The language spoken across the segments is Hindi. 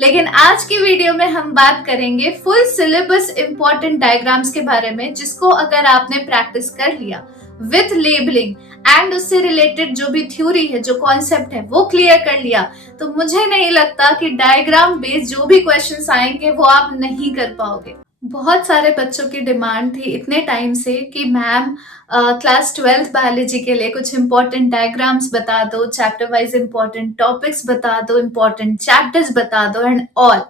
लेकिन आज की वीडियो में हम बात करेंगे फुल सिलेबस इंपॉर्टेंट डायग्राम्स के बारे में, जिसको अगर आपने प्रैक्टिस कर लिया विथ लेबलिंग एंड उससे रिलेटेड जो भी थ्योरी है, जो कॉन्सेप्ट है, वो क्लियर कर लिया, तो मुझे नहीं लगता कि डायग्राम बेस्ड जो भी क्वेश्चंस आएंगे वो आप नहीं कर पाओगे। बहुत सारे बच्चों की डिमांड थी इतने टाइम से कि मैम क्लास 12th बायोलॉजी के लिए कुछ इंपॉर्टेंट डायग्राम्स बता दो, चैप्टर वाइज इंपॉर्टेंट टॉपिक्स बता दो, इंपॉर्टेंट चैप्टर्स बता दो एंड ऑल।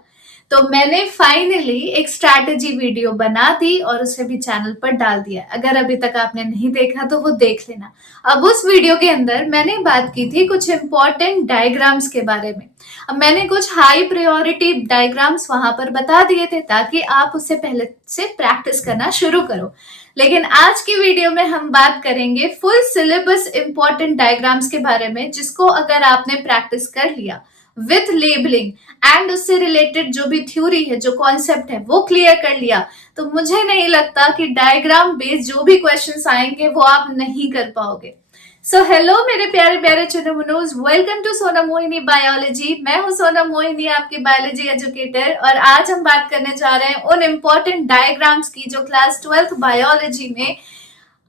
तो मैंने फाइनली एक स्ट्रैटेजी वीडियो बना दी और उसे भी चैनल पर डाल दिया। अगर अभी तक आपने नहीं देखा तो वो देख लेना। अब उस वीडियो के अंदर मैंने बात की थी कुछ इंपॉर्टेंट डायग्राम्स के बारे में। अब मैंने कुछ हाई प्रायोरिटी डायग्राम्स वहां पर बता दिए थे ताकि आप उससे पहले से प्रैक्टिस करना शुरू करो। लेकिन आज की वीडियो में हम बात करेंगे फुल सिलेबस इंपॉर्टेंट डायग्राम्स के बारे में, जिसको अगर आपने प्रैक्टिस कर लिया विथ लेबलिंग एंड उससे रिलेटेड जो भी थ्योरी है, जो कॉन्सेप्ट है, वो क्लियर कर लिया, तो मुझे नहीं लगता कि डायग्राम बेस्ड जो भी क्वेश्चंस आएंगे वो आप नहीं कर पाओगे। सो हेलो मेरे प्यारे प्यारे चुनमुनूज, welcome to Sonam Mohini biology. मैं हूं सोनम मोहिनी, आपकी बायोलॉजी एजुकेटर, और आज हम बात करने जा रहे हैं उन इम्पोर्टेंट डायग्राम्स की जो क्लास 12th बायोलॉजी में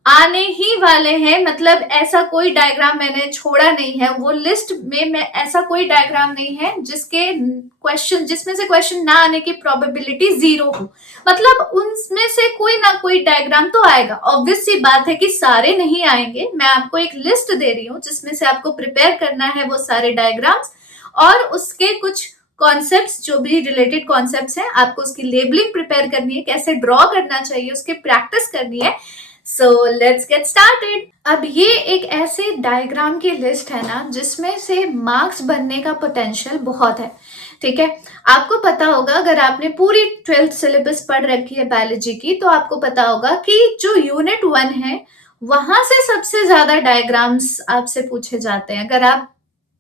आने ही वाले हैं। मतलब ऐसा कोई डायग्राम मैंने छोड़ा नहीं है, वो लिस्ट में मैं ऐसा कोई डायग्राम नहीं है जिसमें से क्वेश्चन ना आने की प्रोबेबिलिटी 0 हो। मतलब उनमें से कोई ना कोई डायग्राम तो आएगा। ऑब्वियस सी बात है कि सारे नहीं आएंगे। मैं आपको एक लिस्ट दे रही हूँ जिसमें से आपको प्रिपेयर करना है वो सारे डायग्राम्स, और उसके कुछ कॉन्सेप्ट्स, जो भी रिलेटेड कॉन्सेप्ट्स हैं, आपको उसकी लेबलिंग प्रिपेयर करनी है, कैसे ड्रॉ करना चाहिए उसकी प्रैक्टिस करनी है। So let's get started. अब ये एक ऐसे डायग्राम की लिस्ट है ना जिसमें से मार्क्स बनने का पोटेंशियल बहुत है। ठीक है, आपको पता होगा, अगर आपने पूरी 12th सिलेबस पढ़ रखी है बायोलॉजी की, तो आपको पता होगा कि जो यूनिट 1 है वहां से सबसे ज्यादा डायग्राम्स आपसे पूछे जाते हैं। अगर आप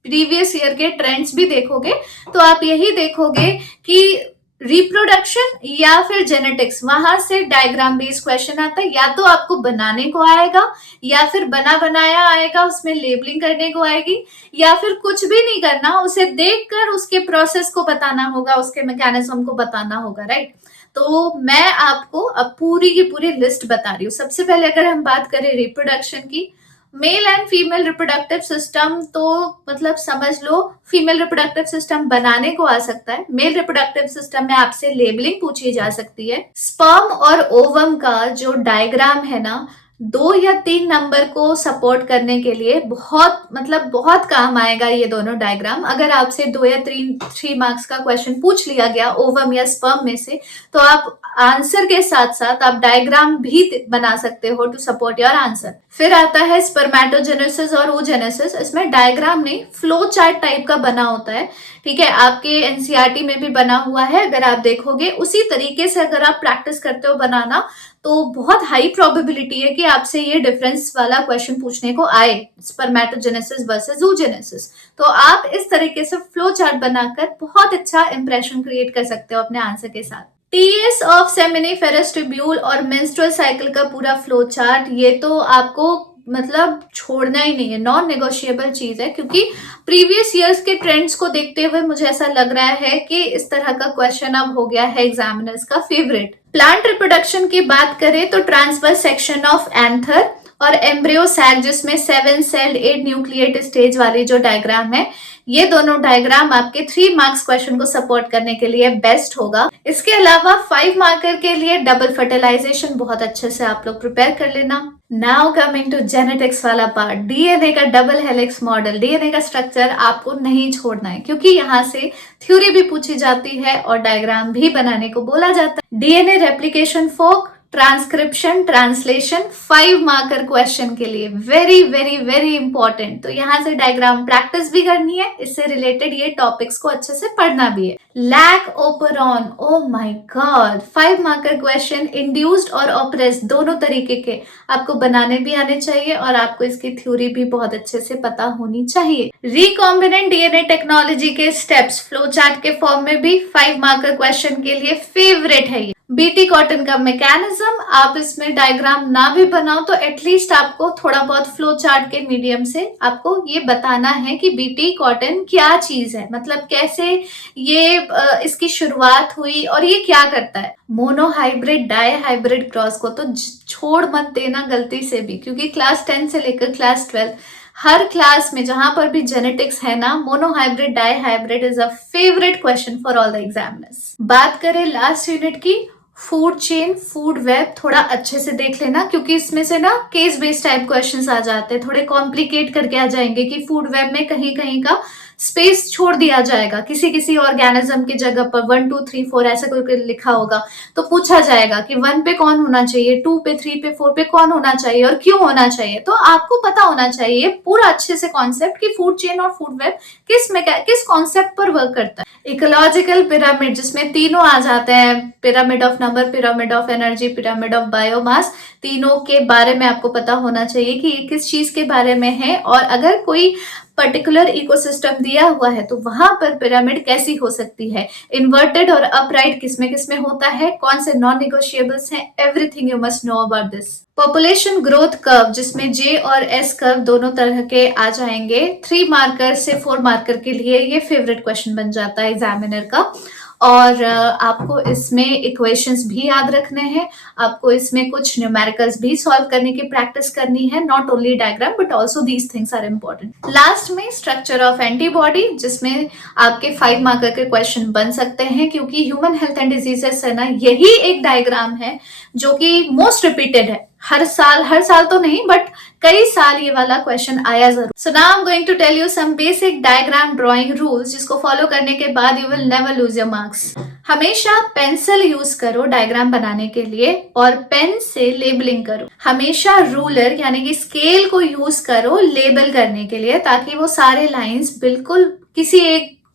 प्रीवियस ईयर के ट्रेंड्स भी देखोगे तो आप यही देखोगे कि रिप्रोडक्शन या फिर जेनेटिक्स, वहां से डायग्राम बेस्ड क्वेश्चन आता है। या तो आपको बनाने को आएगा, या फिर बना बनाया आएगा, उसमें लेबलिंग करने को आएगी, या फिर कुछ भी नहीं करना, उसे देखकर उसके प्रोसेस को बताना होगा, उसके मैकेनिज्म को बताना होगा। राइट, तो मैं आपको अब पूरी की पूरी लिस्ट बता रही हूँ। सबसे पहले अगर हम बात करें रिप्रोडक्शन की, male and female reproductive system, तो मतलब समझ लो फीमेल रिप्रोडक्टिव सिस्टम बनाने को आ सकता है। मेल रिप्रोडक्टिव सिस्टम में आपसे लेबलिंग पूछी जा सकती है। स्पर्म और ओवम का जो डायग्राम है ना, 2 या 3 नंबर को सपोर्ट करने के लिए बहुत काम आएगा ये दोनों डायग्राम। अगर आपसे 2 या 3 मार्क्स का क्वेश्चन पूछ लिया गया ओवम या स्पर्म में से, तो आप आंसर के साथ साथ आप डायग्राम भी बना सकते हो टू सपोर्ट योर आंसर। फिर आता है स्पर्मेटोजेनेसिस और oogenesis। इसमें डायग्राम नहीं, फ्लो चार्ट टाइप का बना होता है। ठीक है, आपके एनसीईआरटी में भी बना हुआ है। अगर आप देखोगे उसी तरीके से अगर आप प्रैक्टिस करते हो बनाना, तो बहुत हाई प्रोबेबिलिटी है कि आपसे ये डिफरेंस वाला क्वेश्चन पूछने को आए, स्पर्मेटोजेनेसिस वर्सेस oogenesis। तो आप इस तरीके से फ्लो चार्ट बनाकर बहुत अच्छा इंप्रेशन क्रिएट कर सकते हो अपने आंसर के साथ। टीएस ऑफ सेमिनिफेरस ट्यूब्यूल और मेंस्ट्रुअल साइकिल का पूरा फ्लो चार्ट, ये तो आपको मतलब छोड़ना ही नहीं है, नॉन नेगोशिएबल चीज है। क्योंकि प्रीवियस ईयर्स के ट्रेंड्स को देखते हुए मुझे ऐसा लग रहा है कि इस तरह का क्वेश्चन अब हो गया है एग्जामिनर्स का फेवरेट। प्लांट रिप्रोडक्शन की बात करें तो ट्रांसफर सेक्शन ऑफ एंथर और एम्ब्रियो सैक, जिसमें 7 सेल्ड 8 न्यूक्लिएट स्टेज वाली जो डायग्राम है, ये दोनों डायग्राम आपके 3 मार्क्स क्वेश्चन को सपोर्ट करने के लिए बेस्ट होगा। इसके अलावा 5 मार्कर के लिए डबल फर्टिलाइजेशन बहुत अच्छे से आप लोग प्रिपेयर कर लेना। नाउ कमिंग टू जेनेटिक्स वाला पार्ट, डीएनए का डबल हेलिक्स मॉडल, डीएनए का स्ट्रक्चर आपको नहीं छोड़ना है, क्योंकि यहाँ से थ्योरी भी पूछी जाती है और डायग्राम भी बनाने को बोला जाता है। DNA replication fork, transcription, translation, 5 marker question के लिए वेरी वेरी वेरी इंपॉर्टेंट। तो यहाँ से डायग्राम प्रैक्टिस भी करनी है, इससे रिलेटेड ये टॉपिक्स को अच्छे से पढ़ना भी है। Lac operon, oh my god, 5 marker question, induced और ऑप्रेस्ड दोनों तरीके के आपको बनाने भी आने चाहिए, और आपको इसकी थ्योरी भी बहुत अच्छे से पता होनी चाहिए। रिकॉम्बिनेंट डीएनए टेक्नोलॉजी के स्टेप्स फ्लो चार्ट के फॉर्म में भी 5 मार्कर क्वेश्चन के लिए फेवरेट है ये। बीटी कॉटन का मैकेनिज्म, आप इसमें डायग्राम ना भी बनाओ तो एटलीस्ट आपको थोड़ा बहुत फ्लो चार्ट के मीडियम से आपको ये बताना है कि बीटी कॉटन क्या चीज है, मतलब कैसे ये इसकी शुरुआत हुई और ये क्या करता है। Monohybrid dihybrid cross को तो छोड़ मत देना गलती से भी, क्योंकि क्लास 10 से लेकर क्लास 12 हर क्लास में जहां पर भी जेनेटिक्स है ना, monohybrid dihybrid is a favourite question for all the examiners. बात करें लास्ट यूनिट की, फूड चेन फूड वेब, थोड़ा अच्छे से देख लेना क्योंकि इसमें से ना केस बेस्ड टाइप क्वेश्चंस आ जाते हैं, थोड़े कॉम्प्लिकेट करके आ जाएंगे कि फूड वेब में कहीं कहीं का स्पेस छोड़ दिया जाएगा, किसी किसी ऑर्गेनिज्म की जगह पर 1 2 3 4 ऐसा कोई लिखा होगा तो पूछा जाएगा कि 1 पे कौन होना चाहिए, 2 पे 3 पे 4 पे कौन होना चाहिए और क्यों होना चाहिए। तो आपको पता होना चाहिए पूरा अच्छे से कॉन्सेप्ट कि फूड चेन और फूड वेब किस कॉन्सेप्ट पर वर्क करता है। इकोलॉजिकल पिरामिड जिसमें तीनों आ जाते हैं, pyramid of number, pyramid of energy, pyramid of biomass, तीनों के बारे में आपको पता होना चाहिए कि ये किस चीज के बारे में है और अगर कोई पर्टिकुलर इकोसिस्टम दिया हुआ है तो वहां पर पिरामिड कैसी हो सकती है, इन्वर्टेड और अपराइट किसमें होता है, कौन से नॉन निगोशिएबल्स हैं, everything you must know about this. Population growth curve जिसमें जे और एस कर्व दोनों तरह के आ जाएंगे, 3 मार्कर से 4 मार्कर के लिए ये फेवरेट क्वेश्चन बन जाता है एग्जामिनर का। और आपको इसमें इक्वेशंस भी याद रखने हैं, आपको इसमें कुछ न्यूमेरिकल्स भी सॉल्व करने की प्रैक्टिस करनी है, not only diagram but also these things are important. Last में स्ट्रक्चर ऑफ एंटीबॉडी जिसमें आपके 5 मार्कर के क्वेश्चन बन सकते हैं, क्योंकि ह्यूमन हेल्थ एंड डिजीजेस है ना, यही एक डायग्राम है जो कि मोस्ट रिपीटेड है, हर साल तो नहीं बट कई साल ये वाला क्वेश्चन आया जरूर। So now I am going to tell you some basic diagram drawing rules जिसको फॉलो करने के बाद you will never lose your marks. हमेशा पेंसिल यूज करो डायग्राम बनाने के लिए और पेन से लेबलिंग करो। हमेशा रूलर यानी कि स्केल को यूज करो लेबल करने के लिए, ताकि वो सारे लाइंस बिल्कुल किसी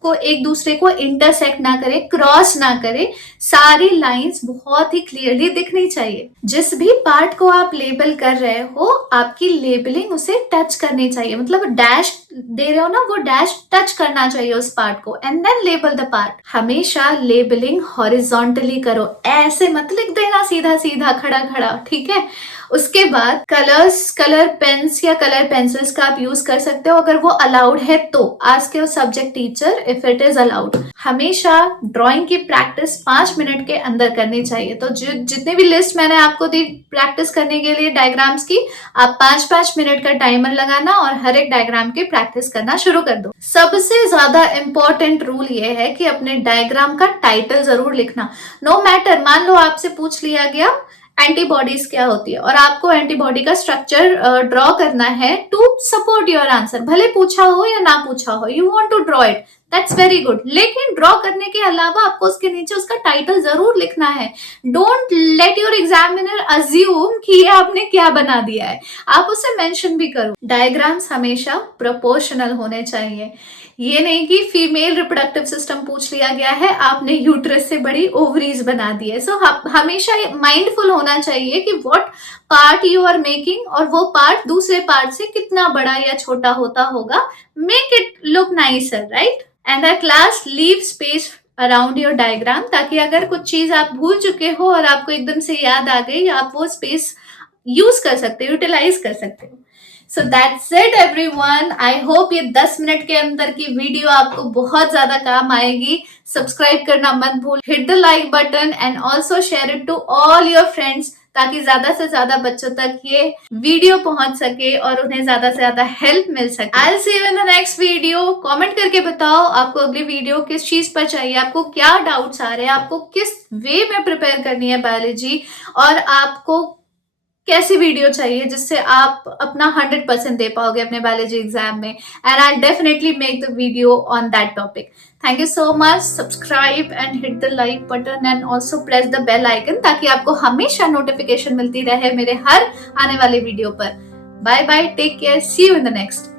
एक दूसरे को इंटरसेक्ट ना करे, क्रॉस ना करे, सारी लाइंस बहुत ही क्लियरली दिखनी चाहिए। जिस भी पार्ट को आप लेबल कर रहे हो आपकी लेबलिंग उसे टच करनी चाहिए, मतलब डैश दे रहे हो ना, वो डैश टच करना चाहिए उस पार्ट को and then label the part. हमेशा लेबलिंग हॉरिजॉन्टली करो, ऐसे मत लिख देना सीधा सीधा खड़ा खड़ा, ठीक है। उसके बाद कलर पेन्स या कलर पेंसिल्स का आप यूज कर सकते हो अगर वो अलाउड है तो, ask your subject teacher if it is allowed. हमेशा ड्राइंग की प्रैक्टिस 5 मिनट के अंदर करनी चाहिए। तो जितने भी लिस्ट मैंने आपको दी प्रैक्टिस करने के लिए डायग्राम्स की, आप 5-5 मिनट का टाइमर लगाना और हर एक डायग्राम की प्रैक्टिस करना शुरू कर दो। सबसे ज्यादा इंपॉर्टेंट रूल ये है कि अपने डायग्राम का टाइटल जरूर लिखना। नो मैटर, मान लो आपसे पूछ लिया गया एंटीबॉडीज क्या होती है और आपको एंटीबॉडी का स्ट्रक्चर ड्रॉ करना है टू सपोर्ट योर आंसर, भले पूछा हो या ना पूछा हो, you want to draw it, that's very good, लेकिन ड्रॉ करने के अलावा आपको उसके नीचे उसका टाइटल जरूर लिखना है। Don't let your examiner assume कि ये आपने क्या बना दिया है, आप उसे मेंशन भी करो। डायग्राम्स हमेशा प्रोपोर्शनल होने चाहिए, ये नहीं कि फीमेल रिप्रोडक्टिव सिस्टम पूछ लिया गया है आपने यूट्रस से बड़ी ओवरीज बना दी है। सो हमेशा माइंडफुल होना चाहिए कि what part you are making और वो पार्ट दूसरे पार्ट से कितना बड़ा या छोटा होता होगा, make it look nicer, right. And at last leave space around your diagram, ताकि अगर कुछ चीज आप भूल चुके हो और आपको एकदम से याद आ गई, आप वो स्पेस यूज कर सकते हो, यूटिलाइज कर सकते हो। So that's it everyone, I hope ये 10 मिनट के अंदर की वीडियो आपको बहुत ज्यादा काम आएगी। सब्सक्राइब करना मत भूल, hit the like button and also share it to all your friends, ताकि ज्यादा से ज्यादा बच्चों तक ये वीडियो पहुंच सके और उन्हें ज्यादा से ज्यादा हेल्प मिल सके। I will see you in the next video. Comment करके बताओ आपको अगली वीडियो किस चीज पर चाहिए, आपको क्या डाउट्स आ रहे हैं, आपको किस वे में प्रिपेयर करनी है बायोलॉजी, और आपको कैसी वीडियो चाहिए जिससे आप अपना 100% दे पाओगे अपने बायोलॉजी एग्जाम में, and I definitely make the video on that topic. Thank you so much, subscribe and hit the like button and also press the bell icon, ताकि आपको हमेशा नोटिफिकेशन मिलती रहे मेरे हर आने वाले वीडियो पर। Bye bye, take care, see you in the next.